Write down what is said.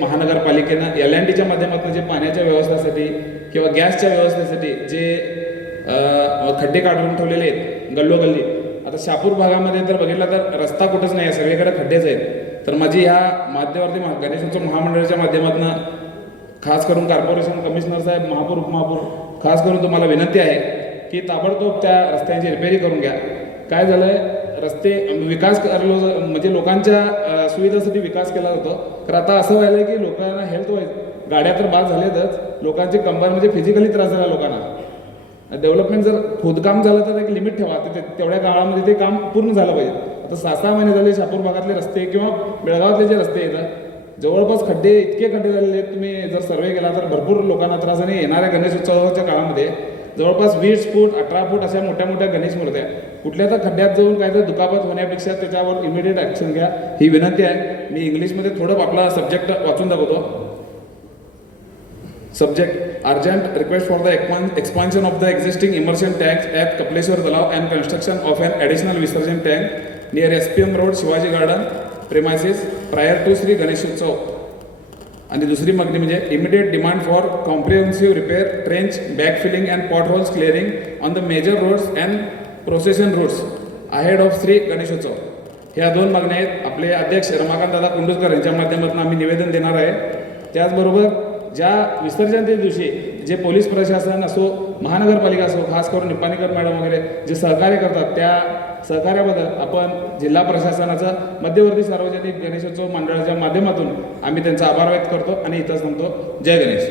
महानगरपालिकेनं LNTच्या माध्यमातून जे पाण्याच्या व्यवस्थेसाठी किंवा गॅसच्या व्यवस्थेसाठी जे खड्डे काढून ठेवलेले आहेत गल्लोगल्ली, आता शहापूर भागामध्ये तर बघितलं तर रस्ता कुठंच नाही आहे, सगळीकडे खड्डेच आहेत. तर माझी ह्या मध्यवर्ती गणेशोत्सव महामंडळाच्या माध्यमातून खास करून कॉर्पोरेशन कमिशनर साहेब, महापौर, उपमहापौर, खास करून तुम्हाला विनंती आहे की ताबडतोब त्या रस्त्यांची रिपेरी करून घ्या. काय झालं आहे, रस्ते विकास करलो म्हणजे लोकांच्या सुविधेसाठी विकास केला जातो, तर आता असं व्हायलं आहे की लोकांना हेल्थ वाईज गाड्या तर बाद झाल्यातच, लोकांची कंबर म्हणजे फिजिकली त्रास झाला लोकांना. डेव्हलपमेंट जर खोदकाम झालं तर एक लिमिट ठेवा, तेवढ्या काळामध्ये ते काम पूर्ण झालं पाहिजे. आता 6-6 महिने झाले शहापूर भागातले रस्ते किंवा बेळगावातले जे रस्ते येतात जवळपास खड्डे, इतके खड्डे झालेले आहेत, तुम्ही जर सर्वे केला तर भरपूर लोकांना त्रास. आणि येणाऱ्या गणेश उत्सवाच्या काळामध्ये जवळपास 20 फूट 18 फूट अशा मोठ्या मोठ्या गणेश मूर्त्या, कुठल्या तर खड्ड्यात जाऊन काय तर दुखापत होण्यापेक्षा त्याच्यावर इमिडिएट ॲक्शन घ्या, ही विनंती आहे. मी इंग्लिशमध्ये थोडं आपला सब्जेक्ट वाचून दाखवतो. Subject: urgent request for the expansion of the existing immersion tanks at Kapleshwar Talav and construction of an additional Visarjan tank near SPM Road, Shivaji Garden premises prior to Sri Ganeshotsav. आणि दुसरी मागणी म्हणजे immediate demand for comprehensive repair, trench backfilling and potholes clearing on the major roads and procession routes ahead of Sri Ganeshotsav. ह्या दोन मागण्या आहेत. आपले अध्यक्ष रमाकांत दादा कुंडूसकर यांच्या माध्यमातून आम्ही निवेदन देणार आहे. त्याचबरोबर ज्या विसर्जनच्या दिवशी जे पोलीस प्रशासन असो, महानगरपालिका असो, खास करून निपाणीकर मॅडम वगैरे जे सहकार्य करतात, त्या सहकार्याबद्दल आपण जिल्हा प्रशासनाचा मध्यवर्ती सार्वजनिक गणेशोत्सव मंडळाच्या माध्यमातून आम्ही त्यांचा आभार व्यक्त करतो आणि इथं सांगतो. जय गणेश.